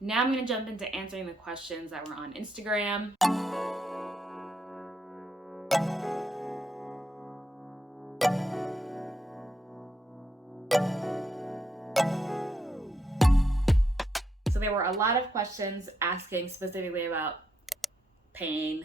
Now I'm going to jump into answering the questions that were on Instagram. So there were a lot of questions asking specifically about pain.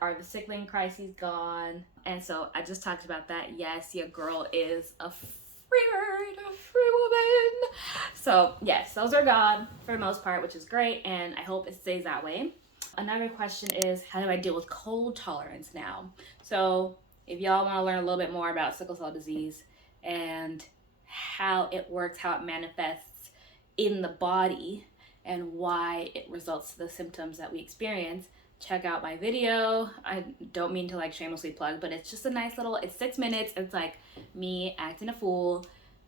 Are the sickling crises gone? And so I just talked about that. Yes, your girl is a free bird, a free woman. So yes, those are gone for the most part, which is great, and I hope it stays that way. Another question is, how do I deal with cold tolerance now? So if y'all want to learn a little bit more about sickle cell disease and how it works, how it manifests in the body, and why it results to the symptoms that we experience, check out my video. I don't mean to like shamelessly plug, but it's just a nice little, it's 6 minutes. It's like me acting a fool,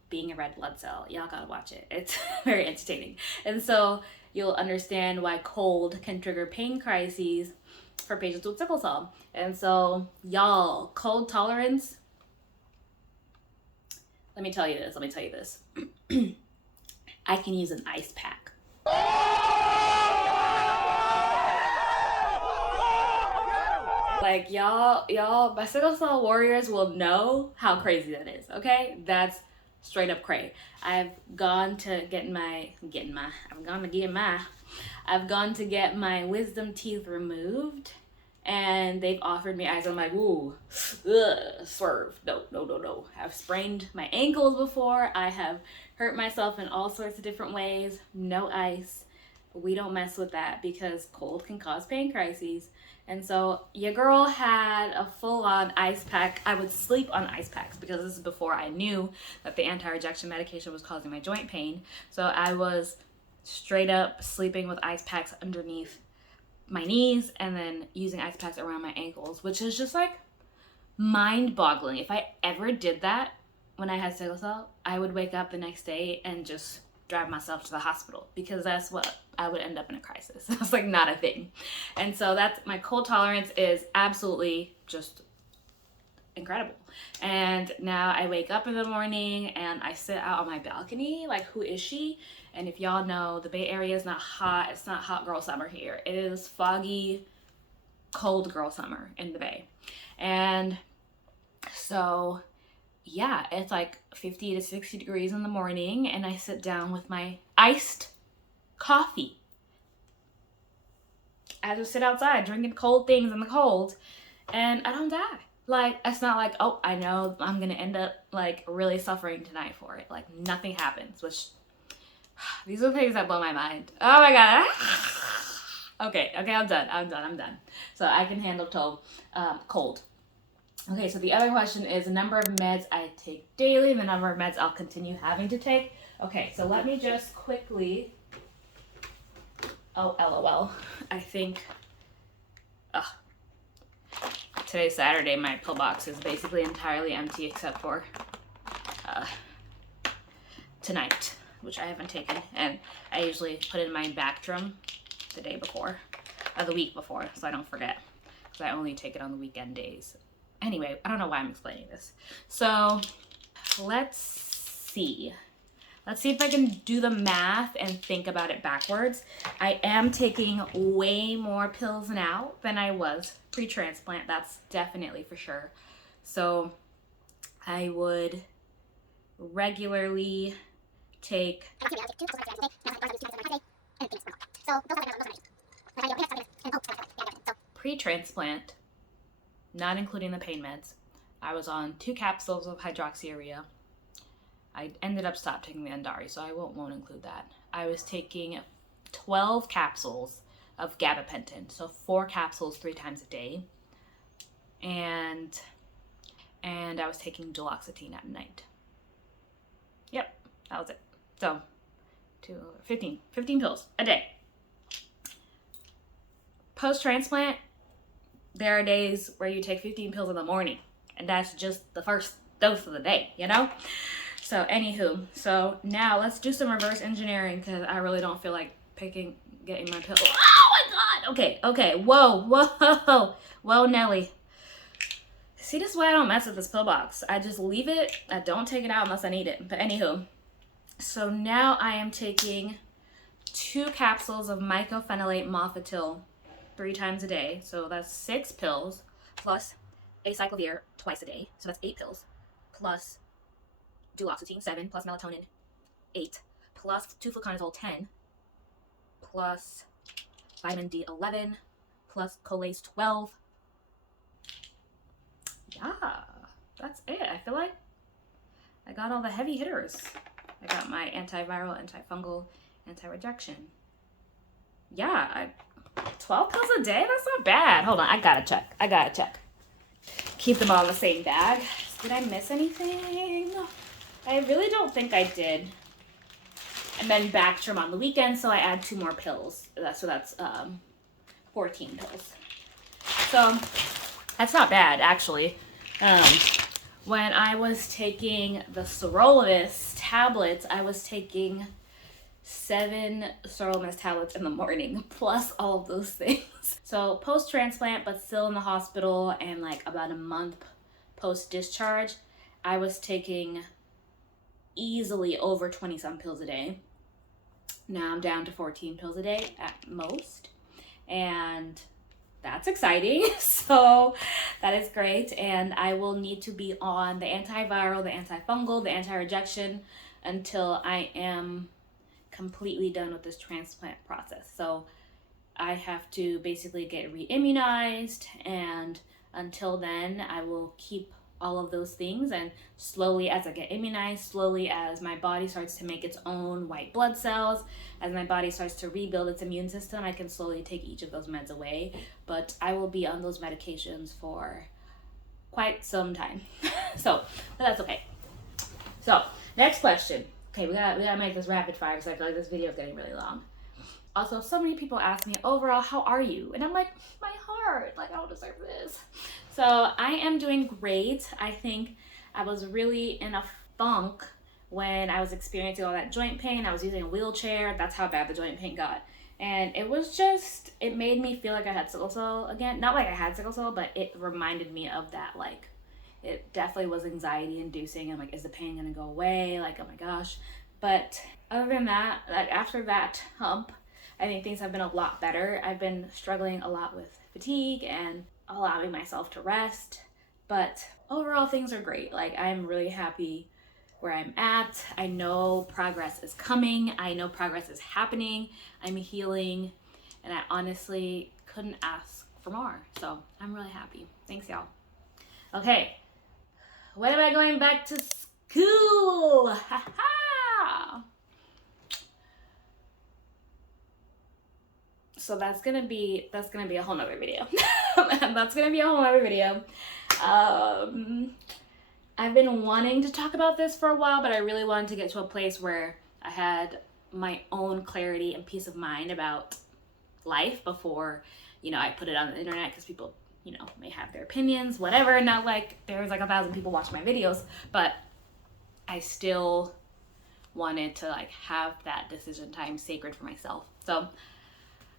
being a red blood cell. Y'all gotta watch it. It's very entertaining. And so you'll understand why cold can trigger pain crises for patients with sickle cell. And so y'all, cold tolerance, let me tell you this. I can use an ice pack. Like y'all, my sickle cell warriors will know how crazy that is, okay? That's straight up cray. I've gone to get my wisdom teeth removed, and they've offered me ice. I'm like, ooh, swerve. No. I've sprained my ankles before. I have hurt myself in all sorts of different ways. No ice. We don't mess with that because cold can cause pain crises. And so your girl had a full-on ice pack. I would sleep on ice packs because this is before I knew that the anti-rejection medication was causing my joint pain. So I was straight up sleeping with ice packs underneath my knees and then using ice packs around my ankles, which is just like mind-boggling. If I ever did that when I had sickle cell, I would wake up the next day and just drive myself to the hospital because that's what I would end up in a crisis. It's like not a thing. And so that's my cold tolerance is absolutely just incredible. And now I wake up in the morning and I sit out on my balcony. Like, who is she? And if y'all know, the Bay Area is not hot. It's not hot girl summer here. It is foggy, cold girl summer in the Bay. And so yeah, it's like 50 to 60 degrees in the morning, and I sit down with my iced coffee. I just sit outside drinking cold things in the cold, and I don't die. Like, it's not like, oh, I know I'm gonna end up like really suffering tonight for it. Like, nothing happens, which these are the things that blow my mind. Oh my god. Okay, I'm done. So I can handle cold. Okay, so the other question is the number of meds I take daily, the number of meds I'll continue having to take. Okay, so let me just quickly, oh, LOL, I think, today's Saturday, my pill box is basically entirely empty except for tonight, which I haven't taken, and I usually put in my Bactrim the week before, so I don't forget, because I only take it on the weekend days. Anyway, I don't know why I'm explaining this. So let's see if I can do the math and think about it backwards. I am taking way more pills now than I was pre-transplant. That's definitely for sure. So I would regularly take pre-transplant, not including the pain meds, I was on 2 capsules of hydroxyurea. I ended up stopping taking the Andari, so I won't include that. I was taking 12 capsules of gabapentin, so 4 capsules 3 times a day. And I was taking duloxetine at night. Yep, that was it. So 15 pills a day. Post-transplant, there are days where you take 15 pills in the morning, and that's just the first dose of the day, you know? So anywho, so now let's do some reverse engineering because I really don't feel like getting my pill. Oh my god! Okay, whoa, Nelly. See, this is why I don't mess with this pill box. I just leave it. I don't take it out unless I need it. But anywho, so now I am taking 2 capsules of mycophenolate mofetil 3 times a day. So that's 6 pills, plus acyclovir twice a day. So that's 8 pills, plus duloxetine 7, plus melatonin 8, plus 2-fluconazole 10, plus vitamin D 11, plus Colase 12. Yeah, that's it. I feel like I got all the heavy hitters. I got my antiviral, antifungal, anti-rejection. Yeah, 12 pills a day? That's not bad. Hold on, I gotta check. Keep them all in the same bag. Did I miss anything? I really don't think I did. And then Bactrim on the weekend, so I add 2 more pills. That's 14 pills. So that's not bad, actually. When I was taking the sirolimus tablets, I was taking 7 sirolimus tablets in the morning, plus all of those things. So post-transplant, but still in the hospital, and like about a month post-discharge, I was taking easily over 20-some pills a day. Now I'm down to 14 pills a day at most, and that's exciting. So that is great, and I will need to be on the antiviral, the antifungal, the anti-rejection until I am completely done with this transplant process. So I have to basically get re-immunized, and until then I will keep all of those things, and slowly as I get immunized, slowly as my body starts to make its own white blood cells, as my body starts to rebuild its immune system, I can slowly take each of those meds away. But I will be on those medications for quite some time. But that's okay. So next question. Okay, we gotta make this rapid fire because I feel like this video is getting really long. Also, so many people ask me, overall, how are you? And I'm like, my heart, like I don't deserve this. So I am doing great. I think I was really in a funk when I was experiencing all that joint pain. I was using a wheelchair. That's how bad the joint pain got. And it was just, it made me feel like I had sickle cell again. Not like I had sickle cell, but it reminded me of that. Like, it definitely was anxiety inducing. I'm like, is the pain gonna go away? Like, oh my gosh. But other than that, like after that hump, I think things have been a lot better. I've been struggling a lot with fatigue and allowing myself to rest, but overall things are great. Like, I'm really happy where I'm at. I know progress is coming. I know progress is happening. I'm healing, and I honestly couldn't ask for more. So I'm really happy. Thanks, y'all. Okay, when am I going back to school? Ha ha! So that's gonna be a whole nother video. That's gonna be a whole nother video. I've been wanting to talk about this for a while, but I really wanted to get to a place where I had my own clarity and peace of mind about life before, I put it on the internet, because people, may have their opinions, whatever. Not like there's like 1,000 people watching my videos, but I still wanted to like have that decision time sacred for myself. So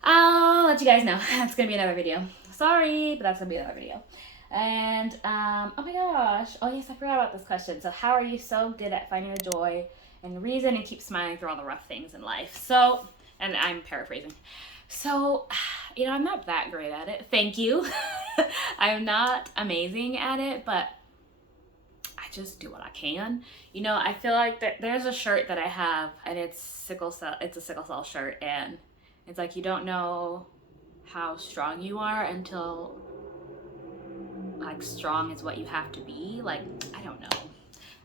I'll let you guys know. That's gonna be another video. Sorry, but that's gonna be another video. And oh my gosh, oh yes, I forgot about this question. So how are you so good at finding the joy and the reason and keep smiling through all the rough things in life? So, and I'm paraphrasing. So, I'm not that great at it. Thank you. I'm not amazing at it, but I just do what I can. I feel like there's a shirt that I have, and it's a sickle cell shirt, and it's like, you don't know how strong you are until like strong is what you have to be. Like, I don't know.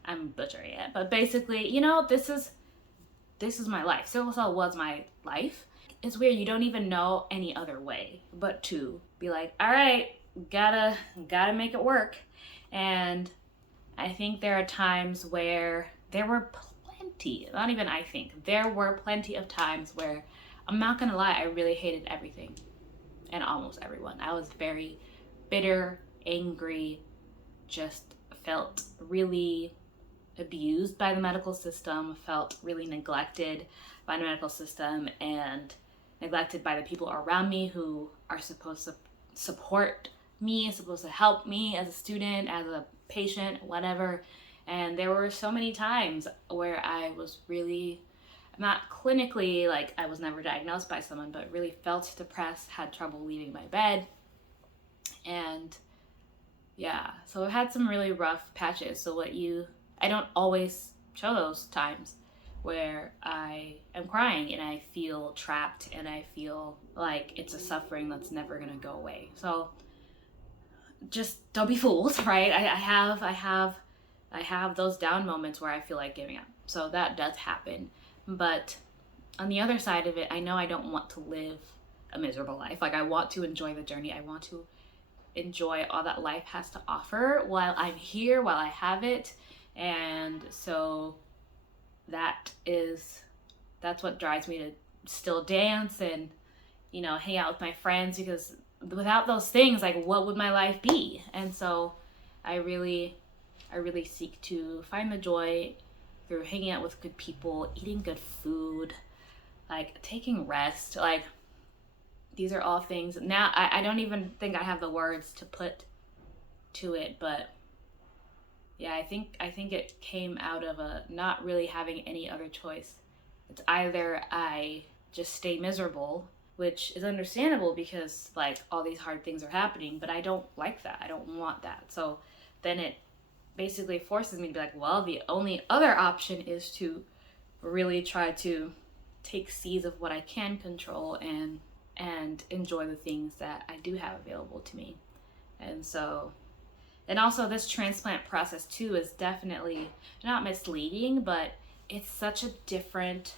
I'm butchering it. But basically, this is my life. Sickle cell was my life. It's weird. You don't even know any other way but to be like, all right, gotta make it work. And I think there are times where there were plenty of times where, I'm not gonna lie, I really hated everything and almost everyone. I was very bitter, angry, just felt really abused by the medical system, felt really neglected by the medical system, and neglected by the people around me who are supposed to support me, supposed to help me as a student, as a patient, whatever. And there were so many times where I I'm not clinically, like, I was never diagnosed by someone, but really felt depressed, had trouble leaving my bed. And yeah, so I've had some really rough patches. So I don't always show those times where I am crying and I feel trapped and I feel like it's a suffering that's never gonna go away. So just don't be fooled, right? I have those down moments where I feel like giving up. So that does happen. But on the other side of it, I know I don't want to live a miserable life. Like, I want to enjoy the journey. I want to enjoy all that life has to offer while I'm here, while I have it. And so that's what drives me to still dance and, you know, hang out with my friends, because without those things, like, what would my life be? And so I really seek to find the joy through hanging out with good people, eating good food, like taking rest. Like, these are all things. Now, I don't even think I have the words to put to it, but yeah, I think it came out of a not really having any other choice. It's either I just stay miserable, which is understandable because, like, all these hard things are happening, but I don't like that. I don't want that. So then it basically forces me to be like, well, the only other option is to really try to take seize of what I can control and enjoy the things that I do have available to me. And so, and also this transplant process too is definitely not misleading, but it's such a different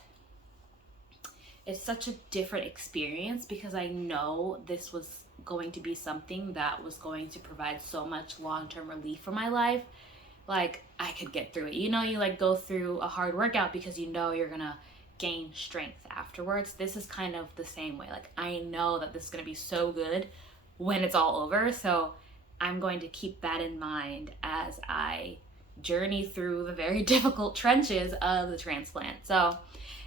experience, because I know this was going to be something that was going to provide so much long-term relief for my life. Like, I could get through it. You know, you like go through a hard workout because you know you're gonna gain strength afterwards. This is kind of the same way. Like, I know that this is gonna be so good when it's all over. So I'm going to keep that in mind as I journey through the very difficult trenches of the transplant. So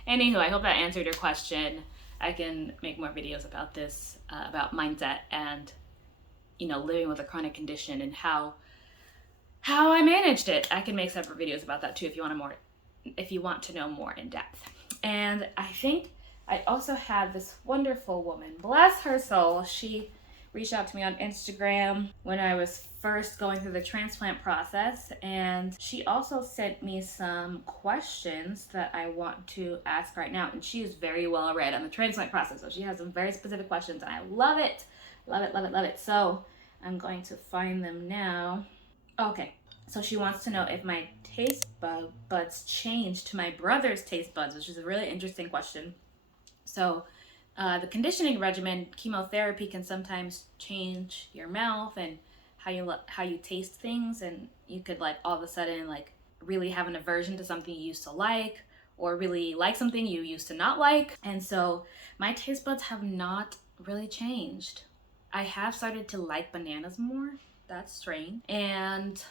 anywho, I hope that answered your question. I can make more videos about this, about mindset and, you know, living with a chronic condition and how I managed it. I can make separate videos about that too if you want to know more in depth. And I think I also had this wonderful woman, bless her soul. She reached out to me on Instagram when I was first going through the transplant process, and she also sent me some questions that I want to ask right now. And she is very well read on the transplant process, so she has some very specific questions, and I love it. So I'm going to find them now. Okay, so she wants to know if my taste buds changed to my brother's taste buds, which is a really interesting question. So the conditioning regimen, chemotherapy, can sometimes change your mouth and how you taste things, and you could, like, all of a sudden, like, really have an aversion to something you used to like, or really like something you used to not like. And so my taste buds have not really changed. I have started to like bananas more. That's strange. And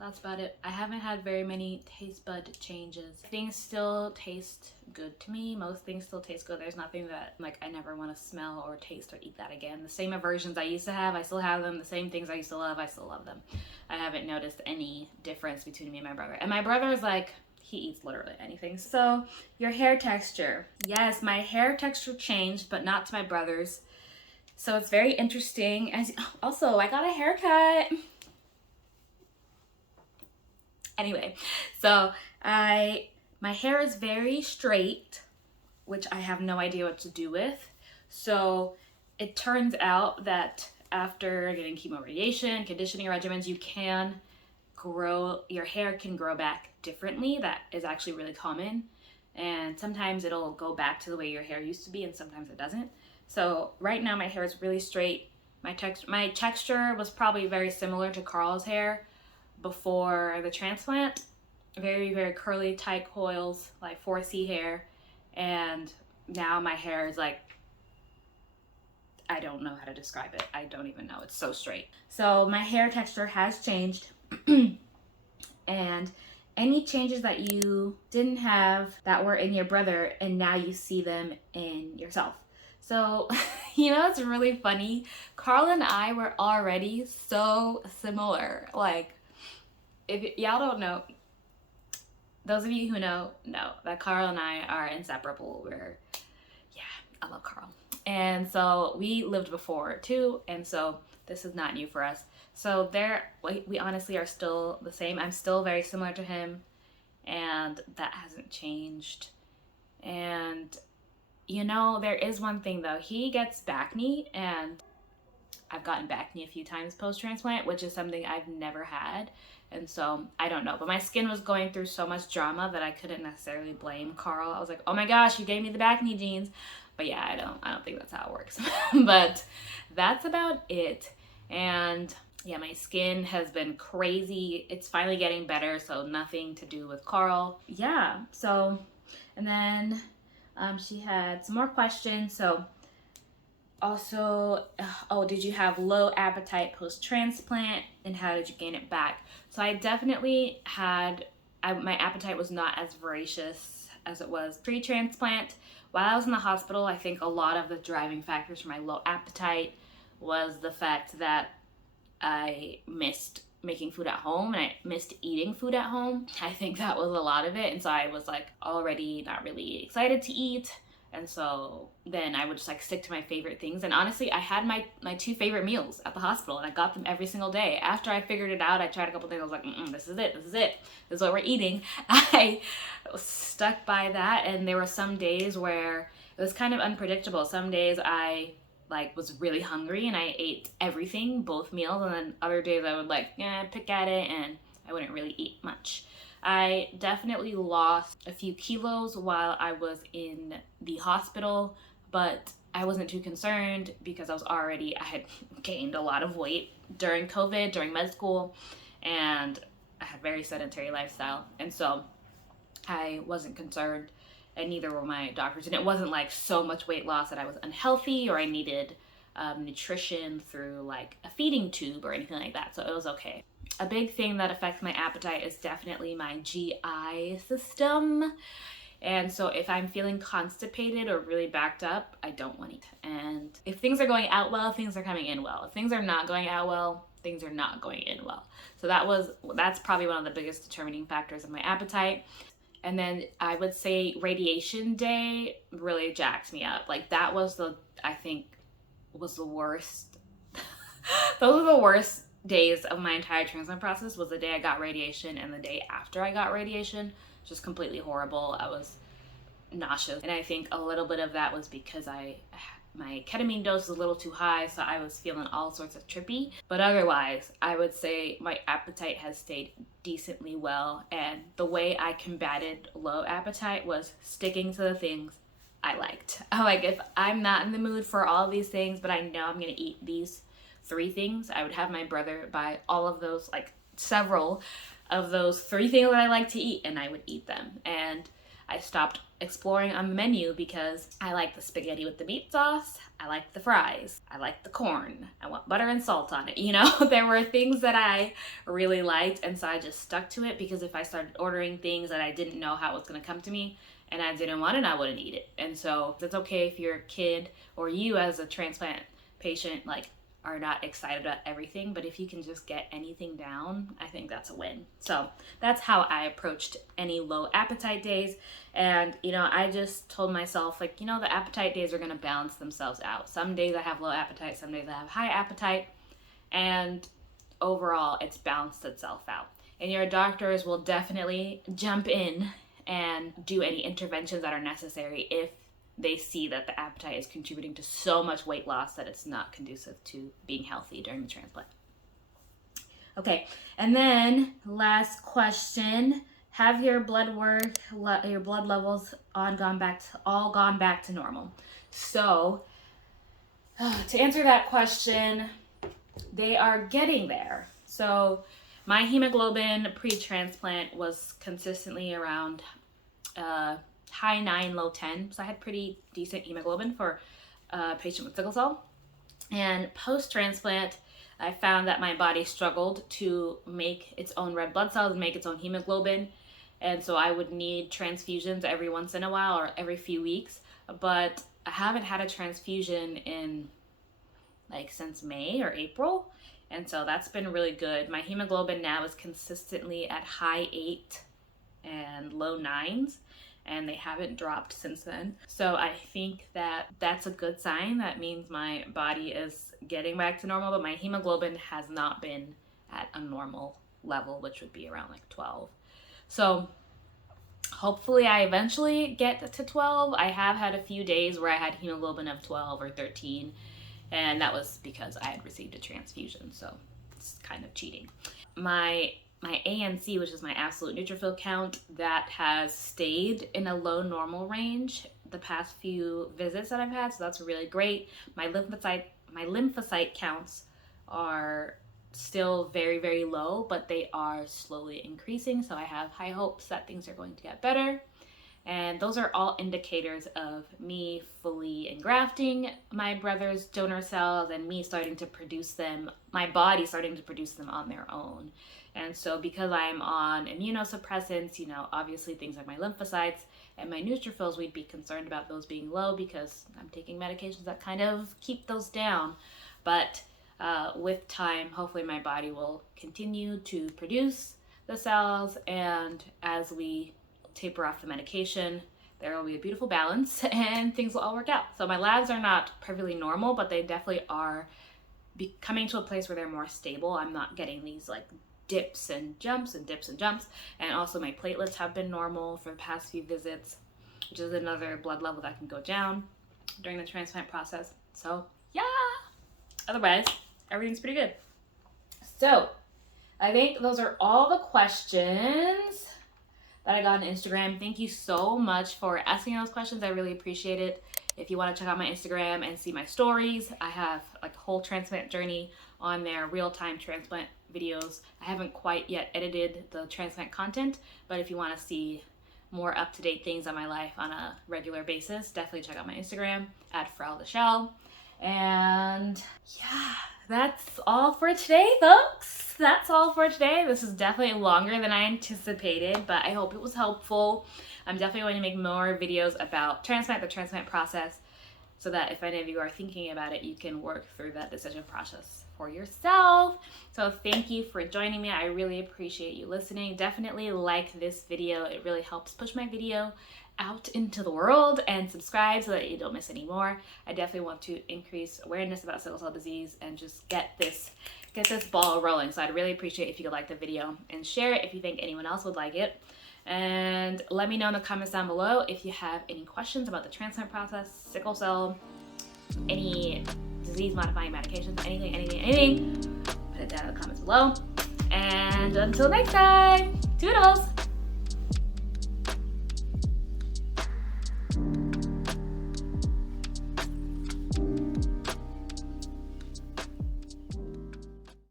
that's about it. I haven't had very many taste bud changes. Things still taste good to me. Most things still taste good. There's nothing that, like, I never want to smell or taste or eat that again. The same aversions I used to have, I still have them. The same things I used to love, I still love them. I haven't noticed any difference between me and my brother. And my brother is like, he eats literally anything. So, your hair texture. Yes, my hair texture changed, but not to my brother's. So it's very interesting. Also, I got a haircut. Anyway, so my hair is very straight, which I have no idea what to do with. So it turns out that after getting chemo radiation, conditioning regimens, your hair can grow back differently. That is actually really common. And sometimes it'll go back to the way your hair used to be, and sometimes it doesn't. So right now my hair is really straight. My texture was probably very similar to Carl's hair before the transplant. Very, very curly, tight coils, like 4C hair. And now my hair is like, I don't know how to describe it. I don't even know. It's so straight. So my hair texture has changed. And any changes that you didn't have that were in your brother, and now you see them in yourself. So, you know, it's really funny. Carl and I were already so similar. Like, if y'all don't know, those of you who know that Carl and I are inseparable. Yeah, I love Carl. And so we lived before too, and so this is not new for us. So we honestly are still the same. I'm still very similar to him, and that hasn't changed. And there is one thing though. He gets back knee, and I've gotten back knee a few times post-transplant, which is something I've never had. And so I don't know, but my skin was going through so much drama that I couldn't necessarily blame Carl. I was like, oh my gosh, you gave me the back knee genes. But yeah, I don't think that's how it works. But that's about it. And yeah, my skin has been crazy. It's finally getting better, so nothing to do with Carl. Yeah, so, and then she had some more questions. So also, did you have low appetite post-transplant, and how did you gain it back? So I definitely had, my appetite was not as voracious as it was pre-transplant. While I was in the hospital, I think a lot of the driving factors for my low appetite was the fact that I missed making food at home, and I missed eating food at home. I think that was a lot of it, and so I was like already not really excited to eat. And so then I would just like stick to my favorite things. And honestly, I had my 2 favorite meals at the hospital, and I got them every single day. After I figured it out, I tried a couple things. I was like, this is it. This is what we're eating. I was stuck by that. And there were some days where it was kind of unpredictable. Some days I was really hungry and I ate everything, both meals. And then other days I would pick at it, and I wouldn't really eat much. I definitely lost a few kilos while I was in the hospital, but I wasn't too concerned because I had gained a lot of weight during COVID, during med school, and I had a very sedentary lifestyle. And so I wasn't concerned, and neither were my doctors. And it wasn't like so much weight loss that I was unhealthy or I needed nutrition through a feeding tube or anything like that. So it was okay. A big thing that affects my appetite is definitely my GI system. And so if I'm feeling constipated or really backed up, I don't want to eat. And if things are going out well, things are coming in well. If things are not going out well, things are not going in well. So that's probably one of the biggest determining factors of my appetite. And then I would say radiation day really jacks me up. That was I think was the worst. Those were the worst days of my entire transplant process. Was the day I got radiation and the day after I got radiation. Just completely horrible. I was nauseous, and I think a little bit of that was because my ketamine dose was a little too high, so I was feeling all sorts of trippy. But otherwise, I would say my appetite has stayed decently well, and the way I combated low appetite was sticking to the things I liked. If I'm not in the mood for all these things, but I know I'm gonna eat these 3 things, I would have my brother buy all of those, several of those 3 things that I like to eat, and I would eat them. And I stopped exploring on the menu because I like the spaghetti with the meat sauce, I like the fries, I like the corn, I want butter and salt on it. There were things that I really liked, and so I just stuck to it, because if I started ordering things that I didn't know how it was going to come to me and I didn't want it, I wouldn't eat it. And so it's okay if you're a kid or you as a transplant patient are not excited about everything, but if you can just get anything down, I think that's a win. So that's how I approached any low appetite days. And I just told myself the appetite days are going to balance themselves out. Some days I have low appetite, some days I have high appetite, and overall it's balanced itself out. And your doctors will definitely jump in and do any interventions that are necessary if they see that the appetite is contributing to so much weight loss that it's not conducive to being healthy during the transplant. Okay, and then last question: have your blood work, your blood levels all gone back to normal? So to answer that question, they are getting there. So my hemoglobin pre-transplant was consistently around high 9, low 10. So I had pretty decent hemoglobin for a patient with sickle cell. And post-transplant, I found that my body struggled to make its own red blood cells and make its own hemoglobin. And so I would need transfusions every once in a while or every few weeks. But I haven't had a transfusion in since May or April. And so that's been really good. My hemoglobin now is consistently at high 8. and low 9s, and they haven't dropped since then. So I think that that's a good sign. That means my body is getting back to normal, but my hemoglobin has not been at a normal level, which would be around like 12. So hopefully I eventually get to 12. I have had a few days where I had hemoglobin of 12 or 13, and that was because I had received a transfusion, so it's kind of cheating. My ANC, which is my absolute neutrophil count, that has stayed in a low normal range the past few visits that I've had, so that's really great. My lymphocyte counts are still very, very low, but they are slowly increasing, so I have high hopes that things are going to get better. And those are all indicators of me fully engrafting my brother's donor cells and me starting to produce them, my body starting to produce them on their own. And so because I'm on immunosuppressants, obviously things like my lymphocytes and my neutrophils, we'd be concerned about those being low because I'm taking medications that kind of keep those down. But with time, hopefully my body will continue to produce the cells, and as we taper off the medication, there will be a beautiful balance and things will all work out. So my labs are not perfectly normal, but they definitely are coming to a place where they're more stable. I'm not getting these like dips and jumps and dips and jumps. And also my platelets have been normal for the past few visits, which is another blood level that can go down during the transplant process. So yeah, otherwise everything's pretty good. So I think those are all the questions that I got on Instagram. Thank you so much for asking those questions. I really appreciate it. If you want to check out my Instagram and see my stories, I have like a whole transplant journey on there, real-time transplant videos. I haven't quite yet edited the transplant content, but if you want to see more up-to-date things on my life on a regular basis, definitely check out my Instagram at @FrauDeShell. And yeah, that's all for today, folks. That's all for today. This is definitely longer than I anticipated, but I hope it was helpful. I'm definitely going to make more videos about transplant, the transplant process, so that if any of you are thinking about it, you can work through that decision process for yourself. So thank you for joining me. I really appreciate you listening. Definitely like this video. It really helps push my video out into the world, and subscribe so that you don't miss any more. I definitely want to increase awareness about sickle cell disease and just get this ball rolling. So I'd really appreciate if you could like the video and share it if you think anyone else would like it. And let me know in the comments down below if you have any questions about the transplant process, sickle cell, any disease modifying medications, anything. Put it down in the comments below. And until next time, toodles!